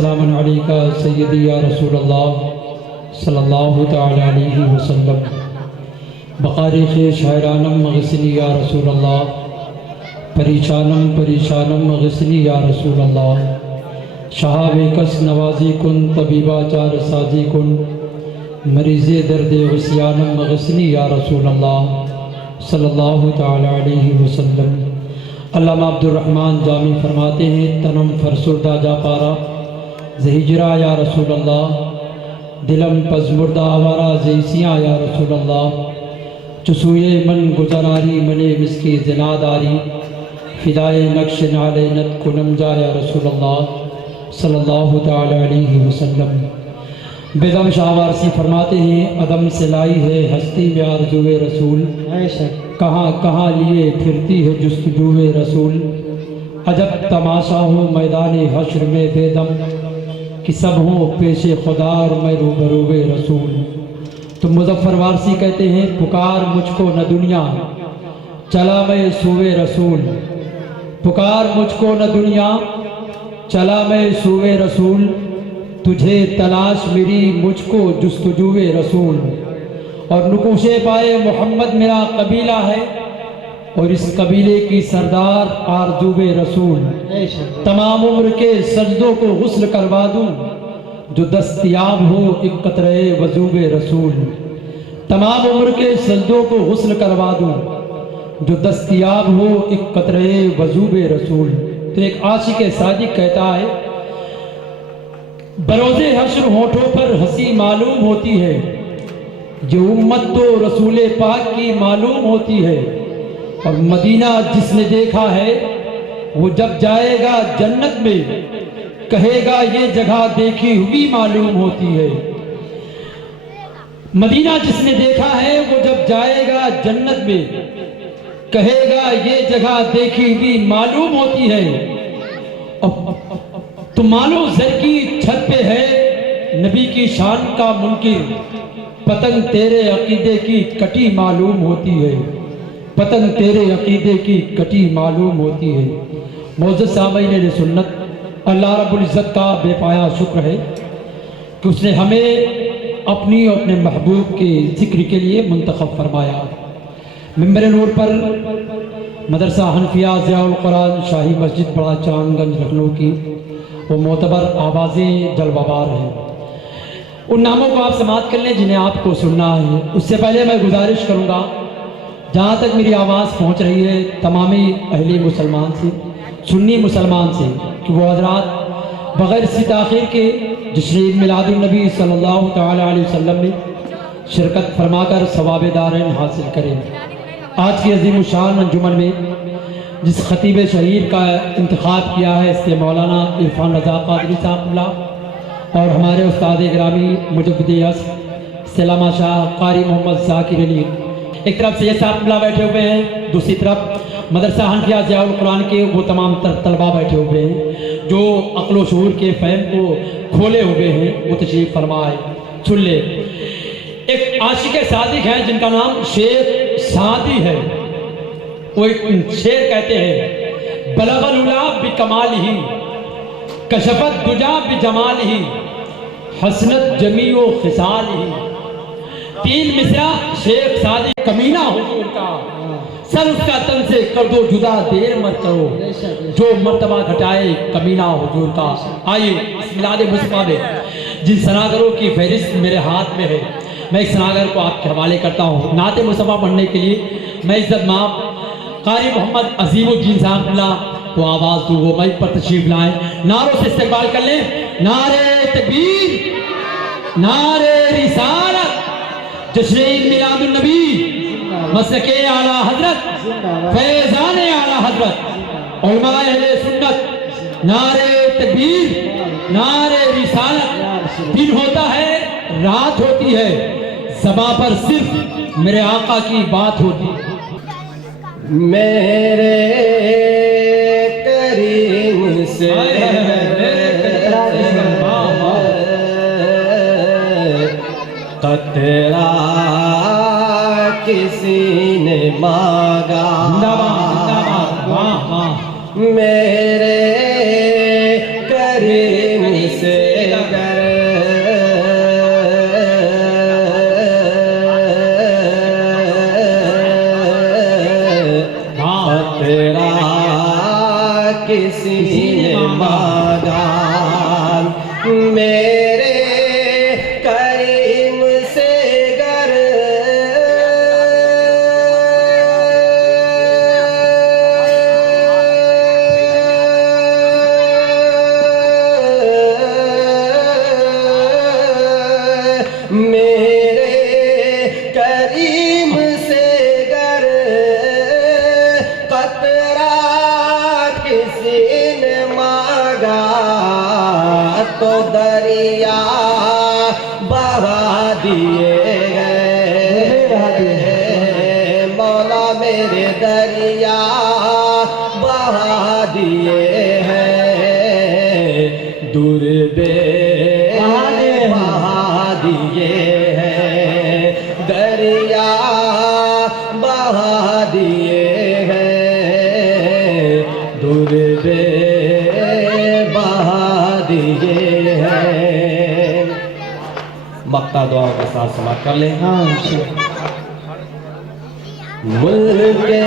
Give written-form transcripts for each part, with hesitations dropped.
सलामुन अलैका सय्यदी या रसूलल्लाह सल्लल्लाहु तआला अलैहि वसल्लम। बक़ारिख़ शायरानम मग़सिनी या रसूलल्लाह, परेशानम परेशानम मग़सिनी या रसूलल्लाह। शहाब कस नवाजी कुन तबीबा चार साजी कुन, मरीज़ दर्द वसियानम मग़सिनी या रसूलल्लाह सल्लल्लाहु तआला अलैहि वसल्लम। अल्लामा अब्दुर्रहमान जामी फरमाते हैं, तनम फरसुरदा जा पारा जहिजरा या रसूलल्लाह, दिलम पज़मुर्दा आवारा जैसियाँ या रसूलल्लाह। चुसूए मन गुजरारी मने मिसकी जनादारी, फिदाए नक्श नाले नत कुनम जा या रसूलल्लाह सल्लल्लाहु तआला अलैहि वसल्लम। बेगम शाहवारसी फरमाते हैं, अदम से लाई है हस्ती में आरज़ुए रसूल, कहाँ कहाँ लिए फिरती है जुस्तजूए रसूल। अजब तमाशा हो मैदान हश्र में बेदम, कि सब हों पेशे खुदा और मैं रूबरूए रसूल। तो मुज़फ़्फ़र वारसी कहते हैं, पुकार मुझको न दुनिया चला मैं सूवे रसूल, पुकार मुझको न दुनिया चला मैं सूवे रसूल। तुझे तलाश मेरी मुझको जुस्तजूए रसूल। और नुकूशे पाए मोहम्मद मेरा कबीला है, और इस कबीले की सरदार आरज़ूए रसूल। तमाम उम्र के सजदों को गुस्ल करवा दूँ, जो दस्तयाब हो एक कतरे वजूबे रसूल। तमाम उम्र के सजदों को गुस्ल करवा दूँ, जो दस्तयाब हो एक कतरे वजूबे रसूल। तो एक आशिक सादिक कहता है, बरोज़े हश्र होठों पर हंसी मालूम होती है, जो उम्मत तो रसूले पाक की मालूम होती है। और मदीना जिसने देखा है, वो जब जाएगा जन्नत में कहेगा ये जगह देखी हुई मालूम होती है। मदीना जिसने देखा है, वो जब जाएगा जन्नत में कहेगा ये जगह देखी हुई मालूम होती है। तो मानो ज़र की छत पे है नबी की शान का मुनकिर, पतंग तेरे अकीदे की कटी मालूम होती है, पतंग तेरे अकीदे की कटी मालूम होती है। मोअज़्ज़ज़ सामईन सुन्नत, अल्लाह रब्बुल इज़्ज़त का बेपाया शुक्र है कि उसने हमें अपनी और अपने महबूब के ज़िक्र के लिए मुंतखब फरमाया। मिंबर नूर पर मदरसा हनफिया ज़ियाउल कुरान शाही मस्जिद बड़ा चांदगंज लखनऊ की वो मोतबर आवाज़ें जलवाबार हैं। उन नामों को आप समाअत कर लें जिन्हें आपको सुनना है। उससे पहले मैं गुजारिश करूँगा, जहाँ तक मेरी आवाज़ पहुँच रही है तमामी अहले मुसलमान से, सुन्नी मुसलमान से, कि वो हज़रात बग़ैर किसी ताख़ीर के जश्न ईद मिलादुन नबी सल्लल्लाहु तआला अलैहि वसल्लम में शिरकत फरमाकर सवाब दारैन हासिल करें। आज की अज़ीम शान अंजुमन में जिस ख़तीब शहीर का इंतखाब किया है, इसके मौलाना इरफान रज़ा क़ादरी साहब और हमारे उस्ताद गिरामी मुजद्दिद अस्र सलामा शाह क़ारी मोहम्मद ज़ाकिर अली। एक तरफ से ये साहब बैठे हुए हैं, दूसरी तरफ मदरसा हनफिया ज़ियाउल कुरान के वो तमाम तलबा बैठे हुए हैं जो अक़्ल व शऊर के फ़हम को खोले हुए हैं। वो तशरीफ़ फरमाए, सुन ले। एक आशिक सादिक हैं जिनका नाम शेख सादी है। वो एक शेर कहते हैं, बलगल उला बिकमालिही कशफत दुजा बिजमालिही हसनत जमीओ खिसालिही। तीन मिसरा शेख सादी, कमीना हुजूर का सर उसका तन से कर दो जुदा देर मत करो, जो मर्तबा घटाए कमीना हुजूर का। आइए इस मिलाद मुस्तफा में जिन सनागरों की फहरिस्त मेरे हाथ में है, मैं इस सनागर को आपके हवाले करता हूँ। नाते मुस्तफा पढ़ने के लिए मैं इज्जत माप कारी मोहम्मद अजीमुद्दीन साहब को आवाज़ दूँ, वो माइक पर तशरीफ लाएं। नारों से इस्तेमाल कर लें, नारे तकबीर, नारे रिसालत, जश्न ईद मिलादुन नबी, मसलके आला हजरत, फैज़ाने आला हजरत, उलमाए अहले सुन्नत। नारे तकबीर, नारे रिसालत। दिन होता है, रात होती है, ज़बां पर सिर्फ मेरे आका की बात होती है। मेरे करीम से कतरा किसी ने मांगा, मेरे करीम से मेरे करीम से गर मेरे करीम से गर कतरा किसी ने मांगा तो दरिया बहा दिए गए मौला मेरे दरिया बहा दिए हैं दूर बे बहा दिए हैं दरिया बहा दिए हैं दूर बे बहा दिए हैं। मक्ता दुआओं के साथ समाप्त कर लें। हाँ मुल्के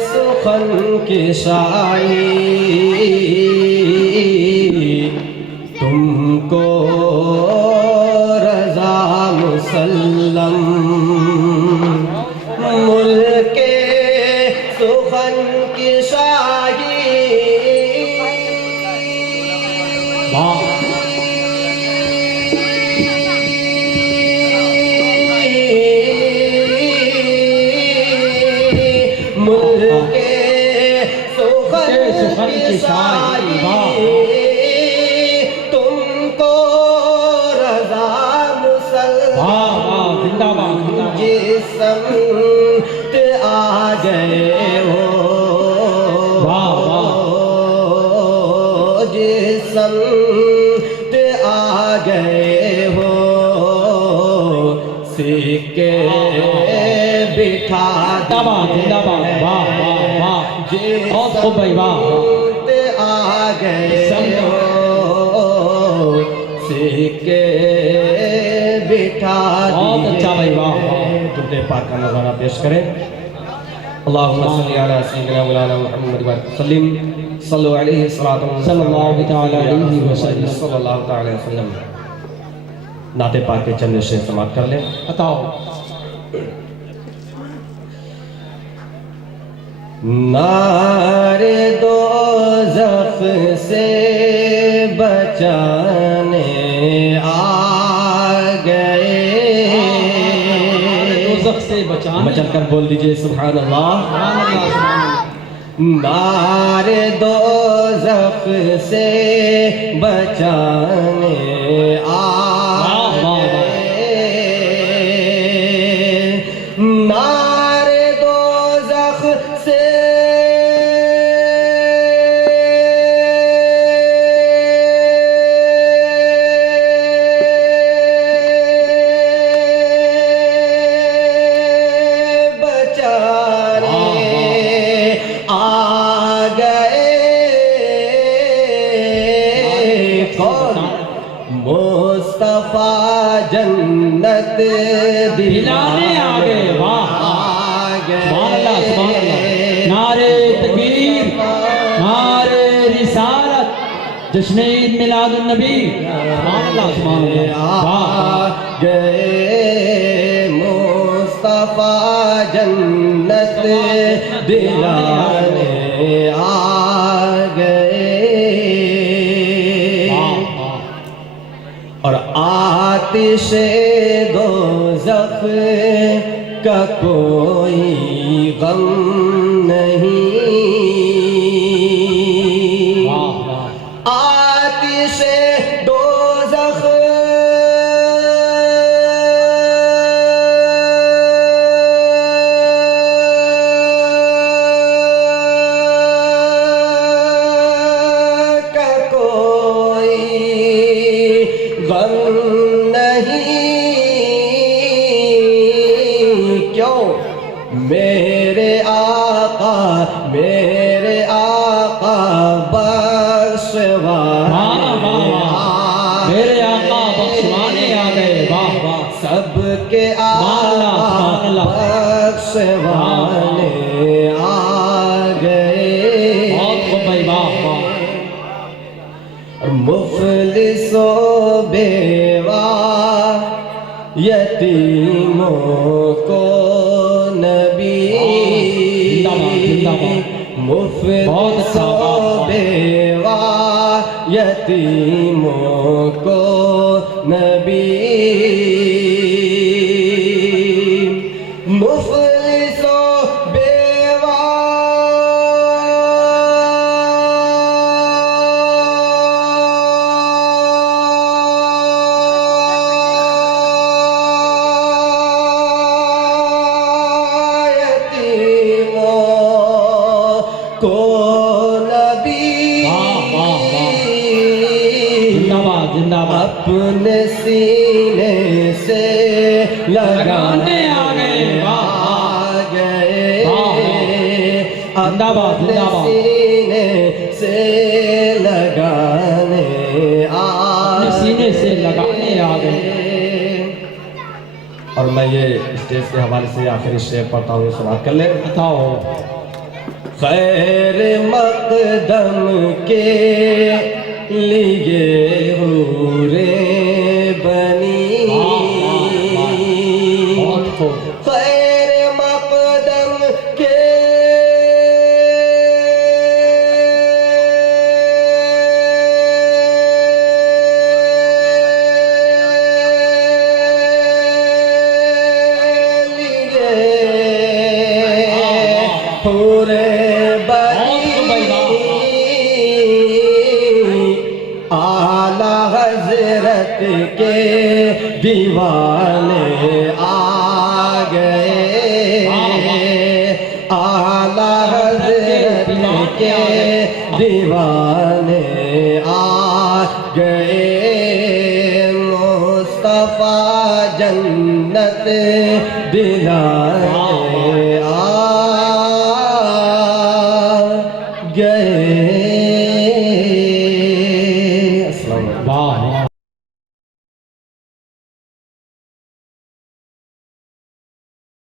सुखन की शाही तुमको रजा मुसल्लम मुल्के सुखन की शाही वाह मुल्के सुखन सुखन की की शाही शाही तुमको रजा मुसल्लम वाह वाह जिंदाबाद जिंदाबाद जिसम आ गए हो वाह वाह जिसम आ गए हो सिक्के बिठा जिंदाबाद जिंदाबाद वाह वाह वाह बहुत खूब भाई वाह आ गए हो सिक्के बिठा बहुत अच्छा भाई वाह तुमने पाक का नज़ारा पेश करें। अल्लाहुम्मा सल्ली अला सय्यिदिना मौलाना मुहम्मद व सल्लिम सल्लु अलैहि सल्लल्लाहु तआला अलैहि वसल्लम सल्लल्लाहु तआला अलैहि वसल्लम। नाते पाक के चंद शेर समाप्त कर लें। बताओ नारे दोज़ख से बचाने आ गए दोज़ख से बचाने मचल कर बोल दीजिए सुभान अल्लाह। सुभान अल्लाह सुभान अल्लाह नारे दोज़ख से बचाने आ गए नारे दोज़ख से मुस्तफा जन्नत दिलाने आ गए वाह सुभान अल्लाह सुभान अल्लाह नारे तकबीर नारे रिसालत जश्न ईद मिलादुन नबी सुभान अल्लाह सुभान अल्लाह वाह गए मुस्तफा जन्नत दिलाने आ गए और आतिशे दोज़ख का कोई गम नहीं आतिशे दोज़ख का कोई गम नहीं क्यों मेरे आका बख्शवाने मेरे आका बख्शवाने आ गए वाह वाह सबके आका बख्शवाने आ गए बहुत खूब भाई वाह वाह मुफलिसो बेवा यतीमों को नबी मुफलिसो बेवा यतीमों को नबी मुफलिसो बेवा को नबी जिंदाबाद जिंदाबाद अपने सीने से लगाने आ गए जिंदाबाद अपने जिंदाबाद सीने से लगाने अपने सीने से लगाने आ गए। और मैं ये स्टेज के हवाले से आखिरी शेर पढ़ता हूँ, समाप्त कर ले। बताओ खैर मकदम के लिए हूरे बनी खैर मकदम के पूरे आला हजरत के दीवाने आ गए आला हजरत के दीवाने आ गए मुस्तफा जन्नत दिलाने